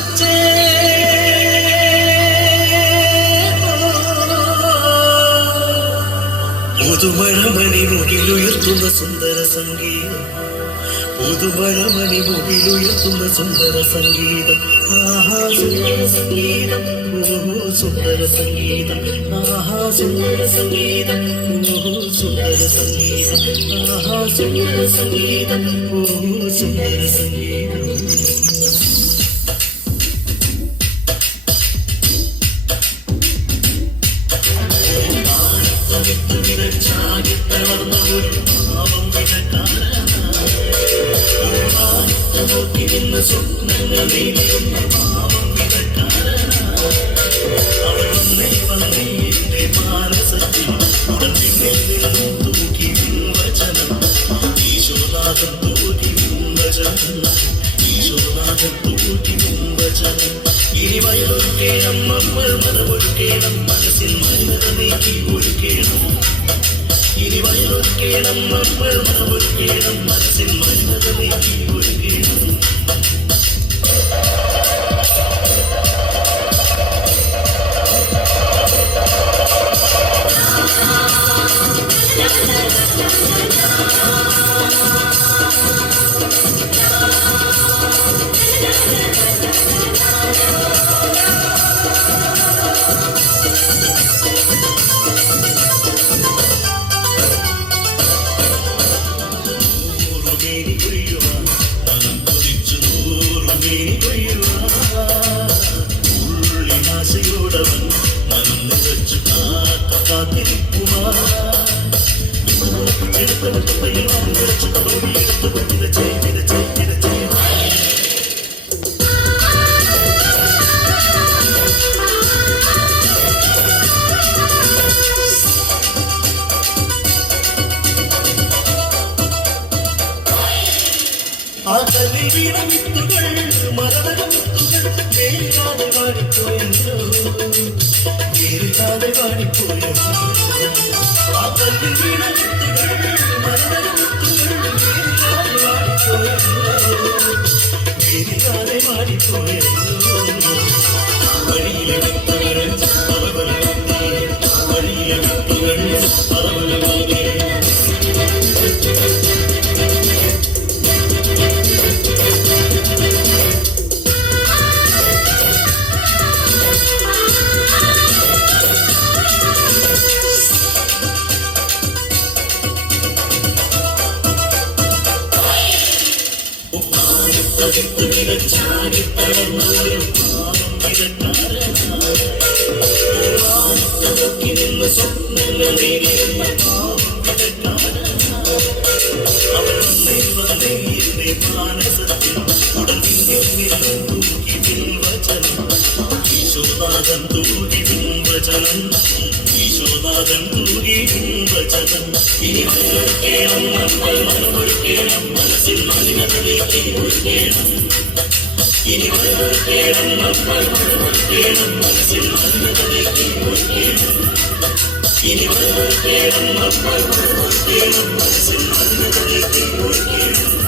വെച്ചേ പുതുമഴമണി മുകിലുയർത്തുന്ന സുന്ദര സംഗീതം പുതുമഴമണി മുകിലുയർത്തുന്ന സുന്ദര സംഗീതം ആഹാ സുന്ദര സംഗീതം ഓഹോ സുന്ദര സംഗീതം ആഹാ സുന്ദര സംഗീതം ഓഹോ സുന്ദര സംഗീതം ആഹാ സുന്ദര സംഗീതം ഓഹോ സുന്ദര സംഗീതം ചാകിത്തളർന്ന ഒരു പാവം നോക്കി നിന്ന് സ്വപ്നങ്ങൾ നേടിയുന്ന പാവം അവൾ വന്നേ വന്നേ എന്റെ മാനസത്തിൽ ഉടൻ പിന്നിൽ നിന്നും തൂക്കി വചനം ഈശോനാഥൻ തൂക്കി വചനം ഈശോനാഥൻ തൂക്കി വചനം ഇനി വയലൊരുക്കേണം നമ്മൾ മനമൊരുക്കേണം മനസ്സിൽ മലിനത നീക്കി ഒരുക്കേണം ഇനി വയലൊരുക്കേണം നമ്മൾ മനമൊരുക്കേണം മനസ്സിൽ മലിനത നീക്കി ഒരുക്കേണം ഉള്ളിനാശയോടവൻ മനം നിറച്ചു ആ കല്ലിൽ വീണ വിത്തുകൾ മരതക മുത്തുകൾ വേറില്ലാതെ വാടിപ്പോയല്ലോ വേറില്ലാതെ വാടിപ്പോയല്ലോ ആ കല്ലിൽ വീണ വിത്തുകൾ മരതക മുത്തുകൾ വേറില്ലാതെ വാടിപ്പോയല്ലോ വേറില്ലാതെ വാടിപ്പോയല്ലോ വഴിയിലെ വിത്തുകൾ വഴിയിലെ വിത്തുകൾ ചാകിത്തളർന്ന ഒരു പാവം നോക്കി നിന്ന് സ്വപ്നങ്ങൾ നേടിയുന്ന പാവം അവൾ വന്നേ എന്റെ മാനസത്തിൽ ഉടൻ നിന്നും തൂക്കി വചനം ഈശോനാഥൻ തൂക്കി വചനം ഈശോനാഥൻ തൂക്കി വചനം ഇനി വയലൊരുക്കേണം നമ്മൾ മനമൊരുക്കേണം മനസ്സിൽ മലിനത നീക്കി ഒരുക്കേണം ഇനി വയലൊരുക്കേണം നമ്മൾ മനമൊരുക്കേണം മനസ്സിൽ മലിനത നീക്കി ഒരുക്കേണം ഇനി വയലൊരുക്കേണം നമ്മൾ മനമൊരുക്കേണം മനസ്സിൽ മലിനത നീക്കി ഒരുക്കേണം